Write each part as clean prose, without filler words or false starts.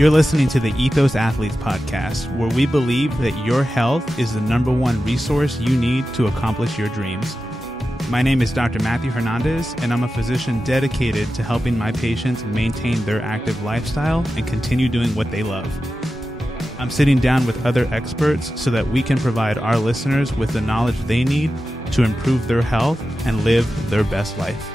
You're listening to the Ethos Athletes Podcast, where we believe that your health is the number one resource you need to accomplish your dreams. My name is Dr. Matthew Hernandez, and I'm a physician dedicated to helping my patients maintain their active lifestyle and continue doing what they love. I'm sitting down with other experts so that we can provide our listeners with the knowledge they need to improve their health and live their best life.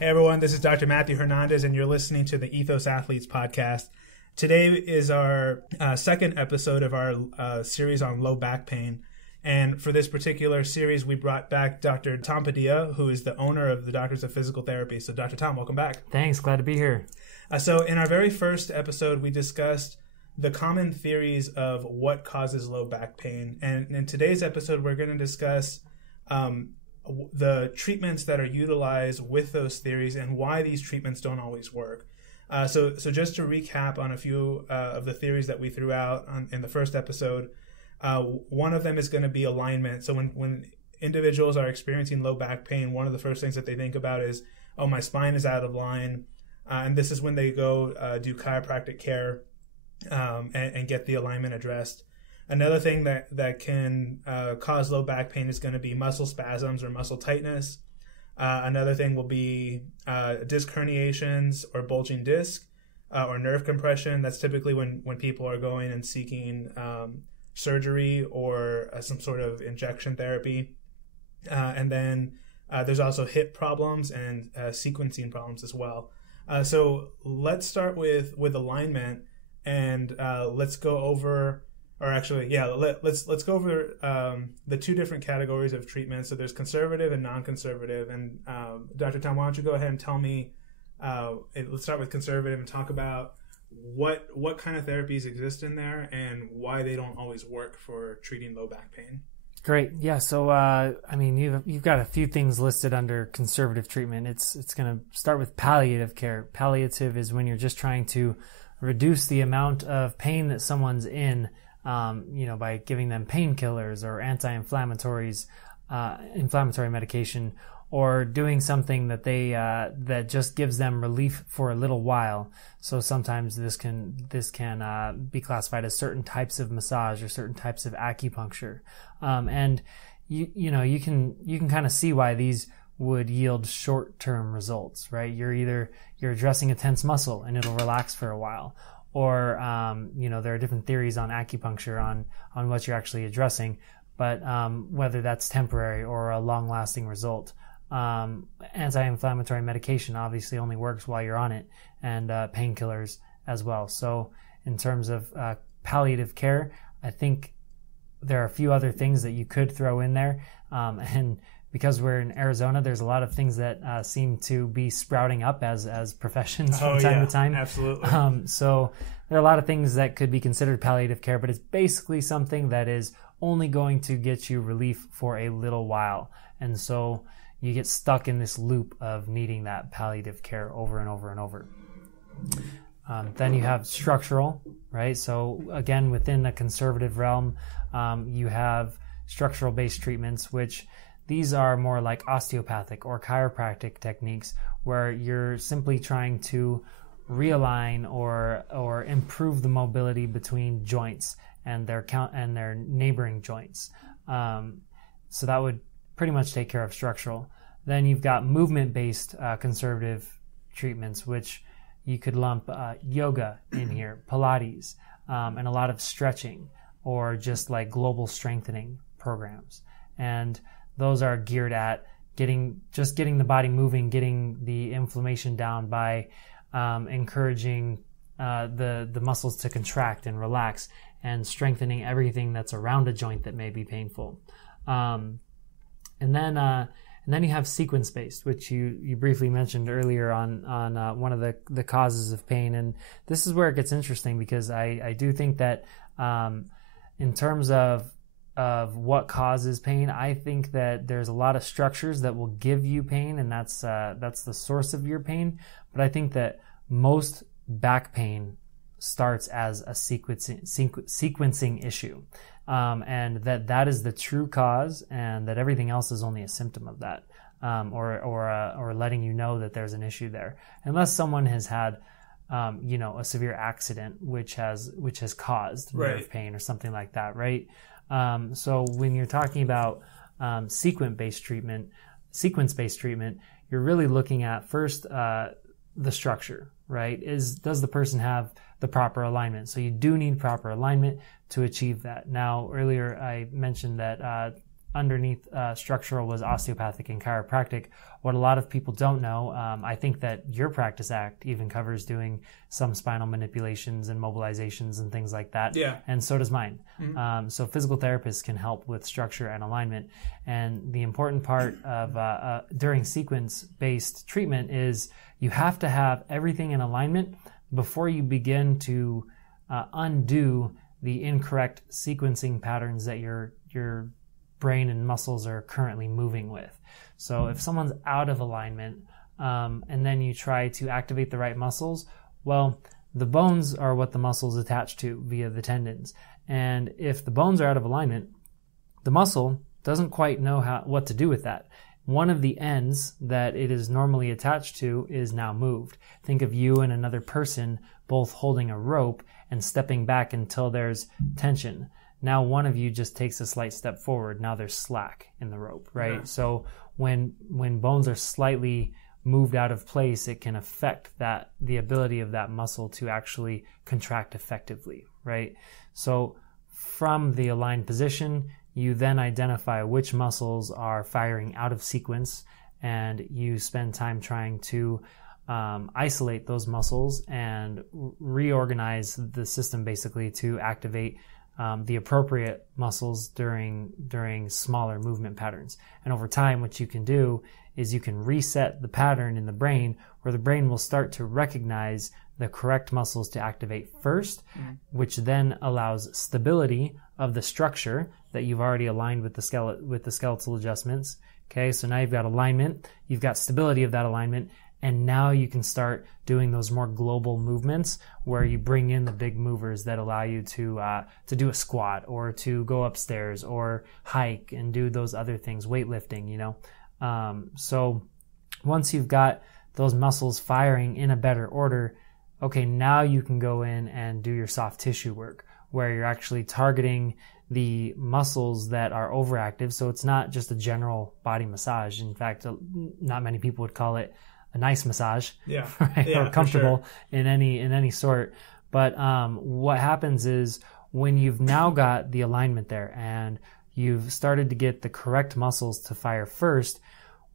Hey everyone, this is Dr. Matthew Hernandez, and you're listening to the Ethos Athletes Podcast. Today is our second episode of our series on low back pain. And for this particular series, we brought back Dr. Tom Padilla, who is the owner of the Doctors of Physical Therapy. So Dr. Tom, welcome back. Thanks, glad to be here. So in our very first episode, we discussed the common theories of what causes low back pain. And in today's episode, we're going to discuss the treatments that are utilized with those theories and why these treatments don't always work. So just to recap on a few of the theories that we threw out in the first episode, one of them is going to be alignment. So when individuals are experiencing low back pain, one of the first things that they think about is, oh, my spine is out of line. And this is when they go do chiropractic care and get the alignment addressed. Another thing that can cause low back pain is going to be muscle spasms or muscle tightness. Another thing will be disc herniations or bulging disc or nerve compression. That's typically when people are going and seeking surgery or some sort of injection therapy. And then there's also hip problems and sequencing problems as well. So let's start with alignment, and let's go over. Or actually, yeah, let's go over the two different categories of treatment. So there's conservative and non-conservative. And Dr. Tom, why don't you go ahead and tell me, let's start with conservative and talk about what kind of therapies exist in there and why they don't always work for treating low back pain. Great. Yeah. So, you've got a few things listed under conservative treatment. It's going to start with palliative care. Palliative is when you're just trying to reduce the amount of pain that someone's in, by giving them painkillers or anti-inflammatories, inflammatory medication, or doing something that that just gives them relief for a little while. So sometimes this can be classified as certain types of massage or certain types of acupuncture, and you can kind of see why these would yield short-term results, right? You're addressing a tense muscle and it'll relax for a while. Or, there are different theories on acupuncture on what you're actually addressing, but whether that's temporary or a long-lasting result. Anti-inflammatory medication obviously only works while you're on it, and painkillers as well. So in terms of palliative care, I think there are a few other things that you could throw in there. And because we're in Arizona, there's a lot of things that seem to be sprouting up as professions from time to time. Absolutely. So there are a lot of things that could be considered palliative care, but it's basically something that is only going to get you relief for a little while. And so you get stuck in this loop of needing that palliative care over and over and over. Then you have structural, right? So again, within the conservative realm, you have structural-based treatments, which these are more like osteopathic or chiropractic techniques where you're simply trying to realign or improve the mobility between joints and their neighboring joints. So that would pretty much take care of structural. Then you've got movement-based conservative treatments, which you could lump yoga in here, Pilates, and a lot of stretching or just like global strengthening programs. And those are geared at getting the body moving, getting the inflammation down by encouraging the muscles to contract and relax, and strengthening everything that's around a joint that may be painful. And then you have sequence-based, which you briefly mentioned earlier on one of the causes of pain. And this is where it gets interesting, because I do think that in terms of what causes pain, I think that there's a lot of structures that will give you pain, and that's the source of your pain. But I think that most back pain starts as a sequencing issue, and that is the true cause, and that everything else is only a symptom of that, or letting you know that there's an issue there. Unless someone has had a severe accident which has caused nerve pain or something like that, right? So when you're talking about sequence-based treatment, you're really looking at first the structure, right? Does the person have the proper alignment? So you do need proper alignment to achieve that. Now, earlier I mentioned that underneath structural was osteopathic and chiropractic. What a lot of people don't know, I think that your practice act even covers doing some spinal manipulations and mobilizations and things like that. Yeah. And so does mine. Mm-hmm. So physical therapists can help with structure and alignment. And the important part of during sequence-based treatment is you have to have everything in alignment before you begin to undo the incorrect sequencing patterns that your brain and muscles are currently moving with. So if someone's out of alignment and then you try to activate the right muscles, well, the bones are what the muscles attach to via the tendons. And if the bones are out of alignment, the muscle doesn't quite know what to do with that. One of the ends that it is normally attached to is now moved. Think of you and another person both holding a rope and stepping back until there's tension. Now one of you just takes a slight step forward. Now there's slack in the rope, right? Yeah. So when bones are slightly moved out of place, it can affect the ability of that muscle to actually contract effectively, right? So from the aligned position, you then identify which muscles are firing out of sequence, and you spend time trying to isolate those muscles and reorganize the system basically to activate the appropriate muscles during smaller movement patterns. And over time, what you can do is you can reset the pattern in the brain where the brain will start to recognize the correct muscles to activate first, which then allows stability of the structure that you've already aligned with the skeletal adjustments. Okay, so now you've got alignment, you've got stability of that alignment, and now you can start doing those more global movements where you bring in the big movers that allow you to do a squat or to go upstairs or hike and do those other things, weightlifting, So once you've got those muscles firing in a better order, okay, now you can go in and do your soft tissue work where you're actually targeting the muscles that are overactive. So it's not just a general body massage. In fact, not many people would call it a nice massage, right? Yeah, or comfortable in any sort. But what happens is when you've now got the alignment there and you've started to get the correct muscles to fire first,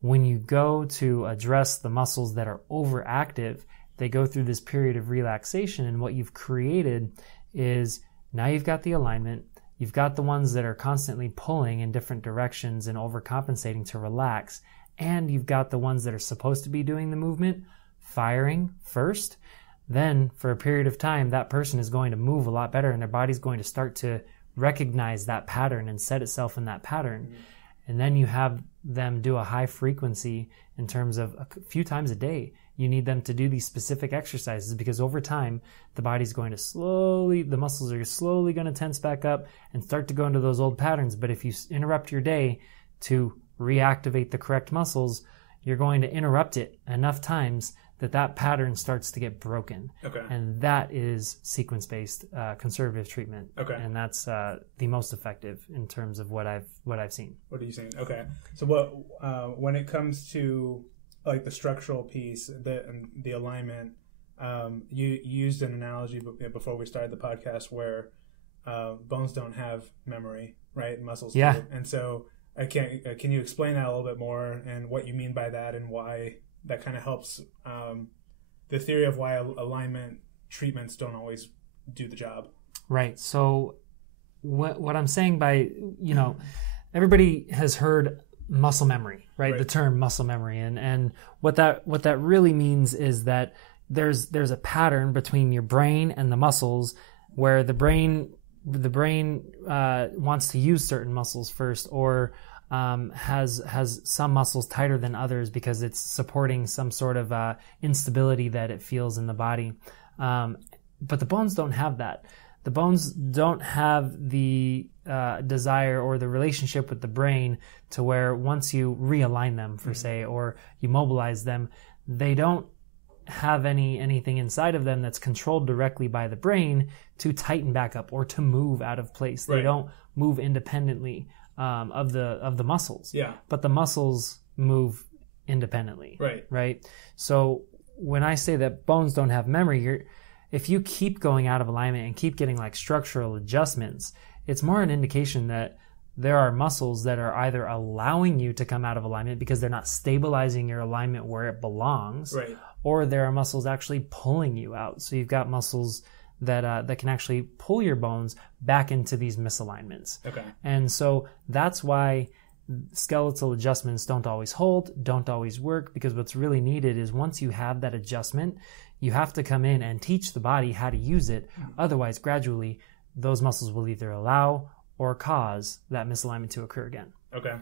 when you go to address the muscles that are overactive, they go through this period of relaxation, and what you've created is now you've got the alignment, you've got the ones that are constantly pulling in different directions and overcompensating to relax, and you've got the ones that are supposed to be doing the movement firing first. Then for a period of time, that person is going to move a lot better and their body's going to start to recognize that pattern and set itself in that pattern. And then you have them do a high frequency in terms of a few times a day. You need them to do these specific exercises because over time, the body's going to the muscles are slowly going to tense back up and start to go into those old patterns. But if you interrupt your day to reactivate the correct muscles, you're going to interrupt it enough times that pattern starts to get broken. Okay. And that is sequence-based conservative treatment. Okay. And that's the most effective in terms of what I've seen. What are you saying? Okay. So what when it comes to like the structural piece, the alignment, you used an analogy before we started the podcast where bones don't have memory, right? Muscles do. And so can you explain that a little bit more and what you mean by that and why that kind of helps the theory of why alignment treatments don't always do the job? Right. So what I'm saying by, everybody has heard muscle memory, right? The term muscle memory. And what that really means is that there's a pattern between your brain and the muscles where the brain wants to use certain muscles first, or has some muscles tighter than others because it's supporting some sort of instability that it feels in the body. But the bones don't have that. The bones don't have the desire or the relationship with the brain to where once you realign them, say, or you mobilize them, they don't have anything inside of them that's controlled directly by the brain to tighten back up or to move out of place. They don't move independently of the muscles. Yeah. But the muscles move independently. Right. So when I say that bones don't have memory, if you keep going out of alignment and keep getting like structural adjustments, it's more an indication that there are muscles that are either allowing you to come out of alignment because they're not stabilizing your alignment where it belongs, or there are muscles actually pulling you out. So you've got muscles that can actually pull your bones back into these misalignments. Okay. And so that's why skeletal adjustments don't always hold, don't always work, because what's really needed is once you have that adjustment, you have to come in and teach the body how to use it. Otherwise, gradually, those muscles will either allow or cause that misalignment to occur again. Okay.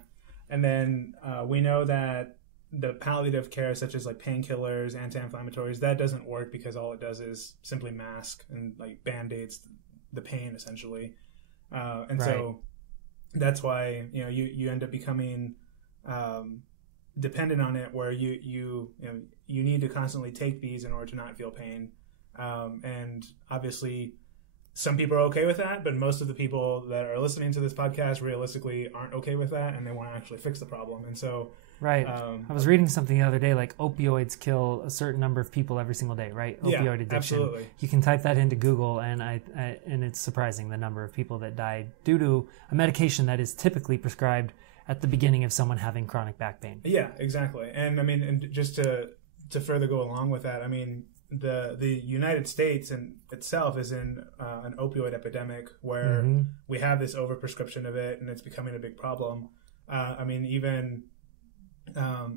And then we know that the palliative care, such as like painkillers, anti-inflammatories, that doesn't work because all it does is simply mask and like band-aids the pain essentially. So that's why, you end up becoming dependent on it, where you need to constantly take these in order to not feel pain. And obviously some people are okay with that, but most of the people that are listening to this podcast realistically aren't okay with that, and they want to actually fix the problem. And so I was reading something the other day, like opioids kill a certain number of people every single day, right? Opioid addiction. Absolutely. You can type that into Google, and and it's surprising the number of people that died due to a medication that is typically prescribed at the beginning of someone having chronic back pain. Yeah, exactly. And I mean, and just to further go along with that, I mean, the United States in itself is in an opioid epidemic where we have this overprescription of it, and it's becoming a big problem. I mean, even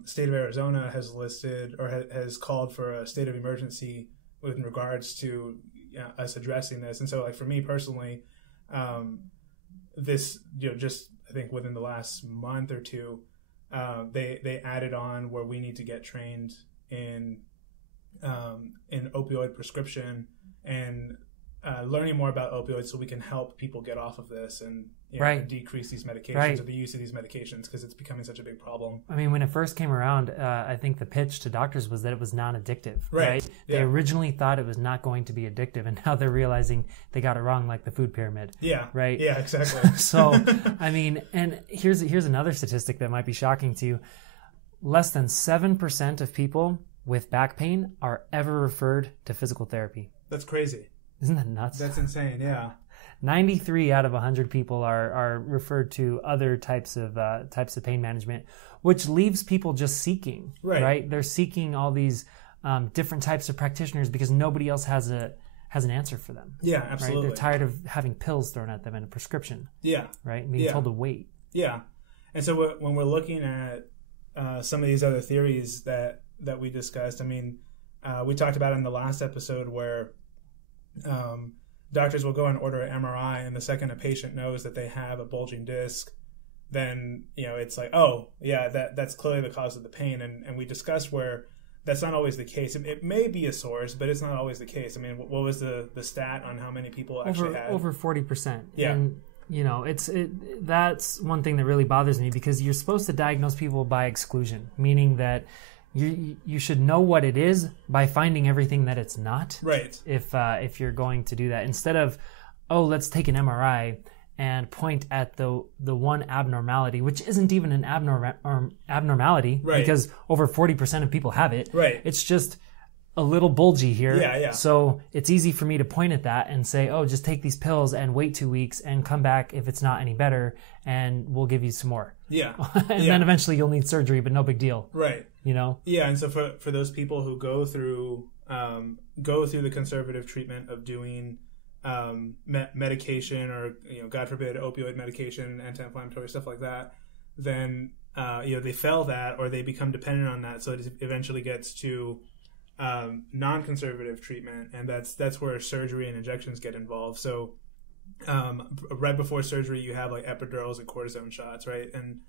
state of Arizona has listed or has called for a state of emergency with regards to us addressing this. And so, like, for me personally, this, just I think within the last month or two, they added on where we need to get trained in opioid prescription and learning more about opioids so we can help people get off of this and decrease these medications or the use of these medications, because it's becoming such a big problem. I mean, when it first came around, I think the pitch to doctors was that it was non-addictive, right? They originally thought it was not going to be addictive, and now they're realizing they got it wrong, like the food pyramid. Yeah. Right? Yeah, exactly. So, I mean, and here's another statistic that might be shocking to you. Less than 7% of people with back pain are ever referred to physical therapy. That's crazy. Isn't that nuts? That's insane, yeah. 93 out of 100 people are referred to other types of pain management, which leaves people just seeking, right? They're seeking all these different types of practitioners because nobody else has an answer for them. Yeah, absolutely. Right? They're tired of having pills thrown at them and a prescription. Yeah. Right? Being told to wait. Yeah. And so when we're looking at some of these other theories that we discussed, I mean, we talked about in the last episode where doctors will go and order an MRI, and the second a patient knows that they have a bulging disc, then it's like, oh yeah, that's clearly the cause of the pain. And we discussed where that's not always the case. It may be a source, but it's not always the case. I mean, what was the stat on how many people actually had? Over 40%. Yeah. And that's one thing that really bothers me, because you're supposed to diagnose people by exclusion, meaning that you should know what it is by finding everything that it's not. Right. If you're going to do that, instead of, let's take an MRI and point at the one abnormality, which isn't even an abnormality, because over 40% of people have it. Right. It's just a little bulgy here. Yeah. So it's easy for me to point at that and say, just take these pills and wait 2 weeks and come back if it's not any better, and we'll give you some more. Yeah. And then eventually you'll need surgery, but no big deal. Right. Yeah. And so for those people who go through the conservative treatment of doing medication or, God forbid, opioid medication, anti-inflammatory stuff like that, then they fail that, or they become dependent on that. So it eventually gets to non-conservative treatment, and that's where surgery and injections get involved. So right before surgery, you have like epidurals and cortisone shots, right? And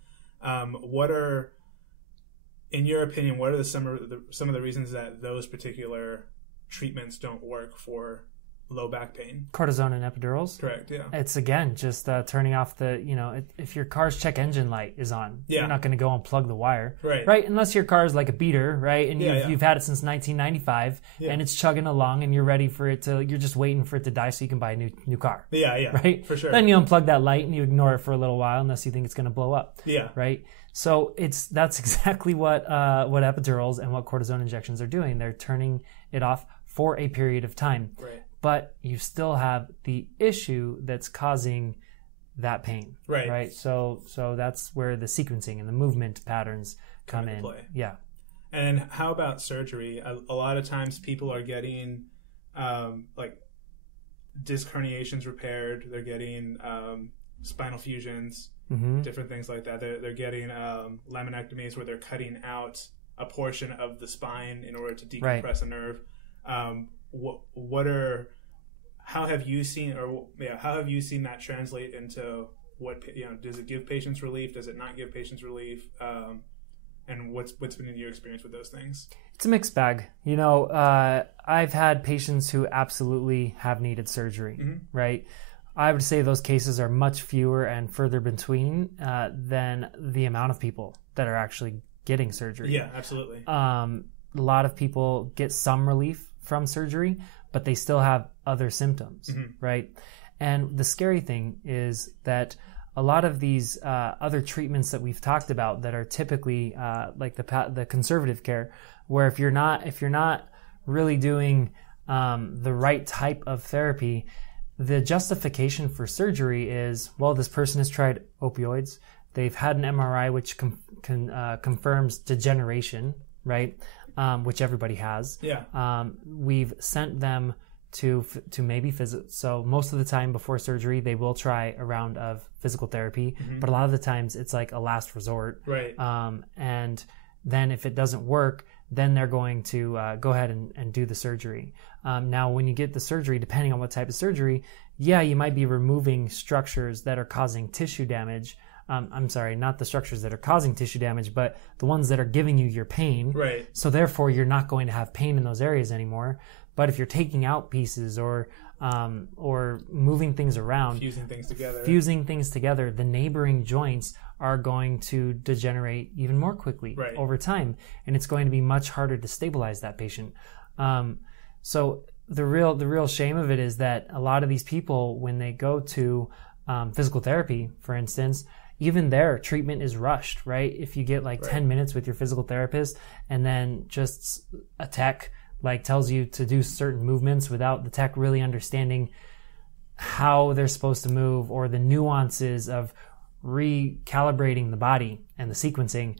in your opinion, what are some of the reasons that those particular treatments don't work for low back pain. Cortisone and epidurals. Correct. Yeah. It's again just turning off the, if your car's check engine light is on, you're not going to go unplug the wire, right? Unless your car is like a beater, right? And you've had it since 1995, and it's chugging along, and you're ready for it to. You're just waiting for it to die so you can buy a new car. Yeah, right. For sure. Then you unplug that light and you ignore it for a little while unless you think it's going to blow up. Yeah. Right. So that's exactly what epidurals and what cortisone injections are doing. They're turning it off for a period of time. Right. But you still have the issue that's causing that pain. Right. So that's where the sequencing and the movement patterns come in. Play. Yeah. And how about surgery? A lot of times people are getting like disc herniations repaired. They're getting spinal fusions, different things like that. They're getting laminectomies where they're cutting out a portion of the spine in order to decompress a nerve. How have you seen that translate into what, does it give patients relief? Does it not give patients relief? And what's been in your experience with those things? It's a mixed bag. I've had patients who absolutely have needed surgery, right? I would say those cases are much fewer and further between than the amount of people that are actually getting surgery. Yeah, absolutely. A lot of people get some relief from surgery, but they still have other symptoms, right? And the scary thing is that a lot of these other treatments that we've talked about that are typically like the conservative care, where if you're not really doing the right type of therapy, the justification for surgery is, well, this person has tried opioids, they've had an MRI which confirms degeneration, right? Which everybody has. Yeah. We've sent them to maybe so most of the time before surgery they will try a round of physical therapy, but a lot of the times it's like a last resort. Right. And then if it doesn't work, then they're going to go ahead and do the surgery. Now, when you get the surgery, depending on what type of surgery, you might be removing structures that are causing tissue damage. I'm sorry, not the structures that are causing tissue damage, but the ones that are giving you your pain. Right. So therefore, you're not going to have pain in those areas anymore. But if you're taking out pieces or moving things around, fusing things together, the neighboring joints are going to degenerate even more quickly over time, and it's going to be much harder to stabilize that patient. So the real shame of it is that a lot of these people, when they go to physical therapy, for instance, even their treatment is rushed, right? If you get 10 minutes with your physical therapist and then just a tech tells you to do certain movements without the tech really understanding how they're supposed to move or the nuances of recalibrating the body and the sequencing,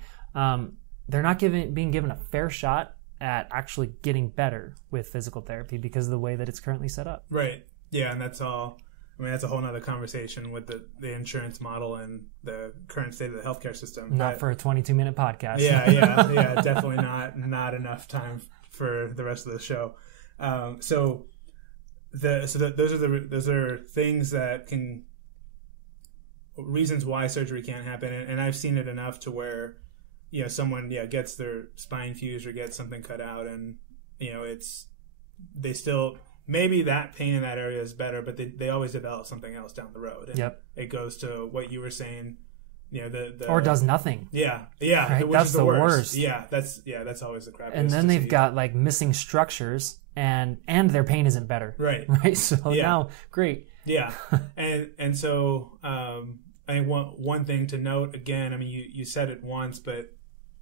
they're not being given a fair shot at actually getting better with physical therapy because of the way that it's currently set up. Right. Yeah, and that's all. I mean, that's a whole nother conversation with the insurance model and the current state of the healthcare system. Not for a 22-minute podcast. Yeah, definitely not enough time for the rest of the show. Those are things that can, reasons why surgery can't happen, and I've seen it enough to where someone gets their spine fused or gets something cut out, and they still, maybe that pain in that area is better, but they always develop something else down the road. And it goes to what you were saying, or does nothing. Yeah. Right? Which that's is the worst. Yeah, that's always the crappiest. And then they've got missing structures, and their pain isn't better. Right. So now, great. Yeah, and so I think one thing to note again. I mean, you said it once, but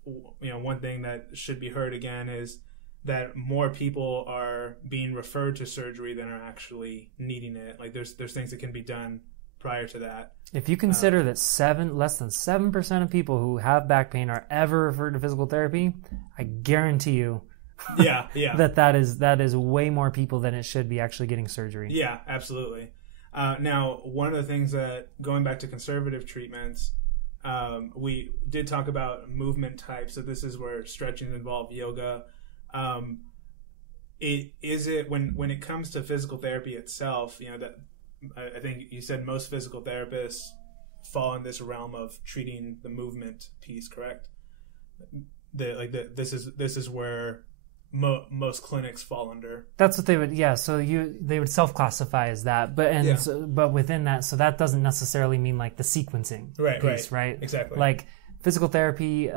one thing that should be heard again is that more people are being referred to surgery than are actually needing it. There's things that can be done prior to that. If you consider that less than 7% of people who have back pain are ever referred to physical therapy, I guarantee you that is way more people than it should be actually getting surgery. Yeah, absolutely. Now, one of the things that, going back to conservative treatments, we did talk about movement types. So this is where stretching involved yoga. When it comes to physical therapy itself, that I think you said most physical therapists fall in this realm of treating the movement piece, correct? This is where most clinics fall under. That's what they would, so they would self-classify as that, but within that, so that doesn't necessarily mean like the sequencing piece, right? Exactly. Like physical therapy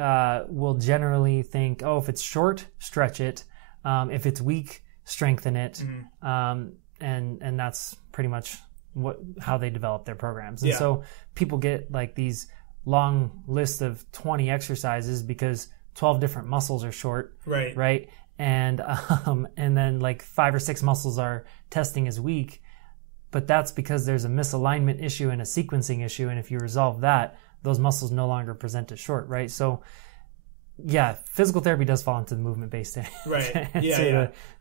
will generally think, oh, if it's short, stretch it. If it's weak, strengthen it. And that's pretty much how they develop their programs. And so people get like these long list of 20 exercises because 12 different muscles are short, right? And then like 5 or 6 muscles are testing as weak, but that's because there's a misalignment issue and a sequencing issue, and if you resolve that, those muscles no longer present as short, right? So physical therapy does fall into the movement-based right.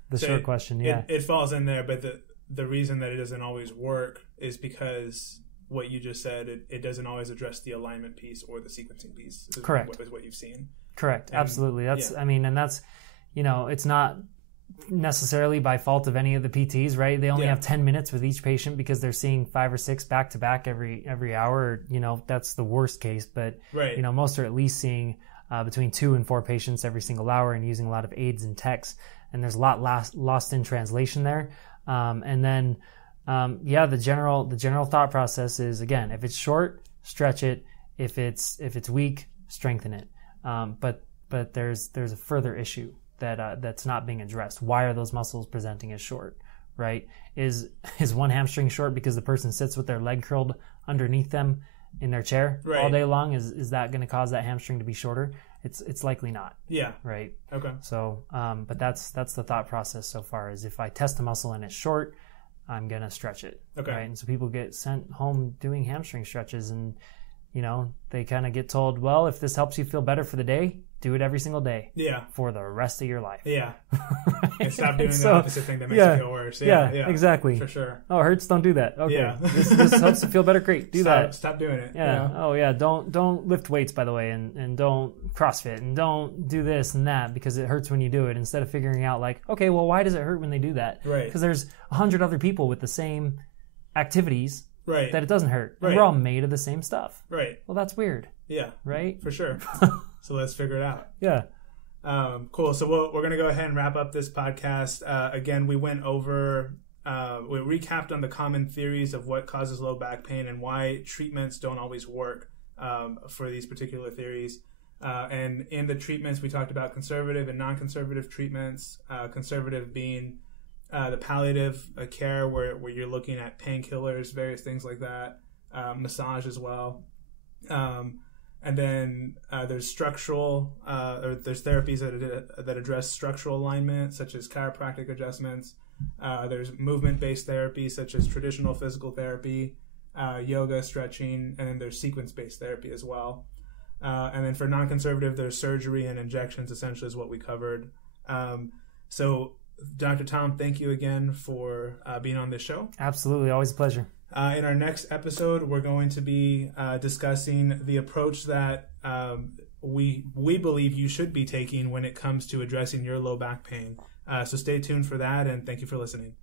The short question. It falls in there, but the reason that it doesn't always work is because what you just said, it doesn't always address the alignment piece or the sequencing piece. Correct. Is what you've seen. Correct. And, absolutely. That's and that's, it's not necessarily by fault of any of the PTs, right? They only have 10 minutes with each patient because they're seeing 5 or 6 back to back every hour. That's the worst case, but most are at least seeing between 2 and 4 patients every single hour and using a lot of aids and techs, and there's a lot lost in translation there. And then the general thought process is, again, if it's short, stretch it. If it's weak, strengthen it. But there's a further issue that's not being addressed. Why are those muscles presenting as short, right? Is one hamstring short because the person sits with their leg curled underneath them in their chair all day long? Is that going to cause that hamstring to be shorter? It's likely not. Yeah. Right. Okay. So, but that's the thought process so far, is if I test a muscle and it's short, I'm going to stretch it. Okay. Right. And so people get sent home doing hamstring stretches, and they kind of get told, well, if this helps you feel better for the day, do it every single day. Yeah. For the rest of your life. Yeah. Right? And stop doing the opposite thing that makes you feel worse. Yeah, exactly. For sure. Oh, it hurts, don't do that. Okay. Yeah. this helps you feel better. Great. Do that. Stop doing it. Yeah. Oh yeah. Don't lift weights, by the way, and don't CrossFit, and don't do this and that because it hurts when you do it, instead of figuring out like, okay, well, why does it hurt when they do that? Right. Because there's 100 other people with the same activities. Right. That it doesn't hurt. Right. And we're all made of the same stuff. Right. Well, that's weird. Yeah. Right? For sure. So let's figure it out. Yeah. Cool. So we're going to go ahead and wrap up this podcast. Again, we went over, we recapped on the common theories of what causes low back pain and why treatments don't always work for these particular theories. And in the treatments, we talked about conservative and non-conservative treatments. Conservative being the palliative care where you're looking at painkillers, various things like that, massage as well. And then there's structural, or there's therapies that address structural alignment, such as chiropractic adjustments. There's movement-based therapy, such as traditional physical therapy, yoga, stretching, and then there's sequence-based therapy as well. And then for non-conservative, there's surgery and injections, essentially is what we covered. So Dr. Tom, thank you again for being on this show. Absolutely. Always a pleasure. In our next episode, we're going to be discussing the approach that we believe you should be taking when it comes to addressing your low back pain. So stay tuned for that, and thank you for listening.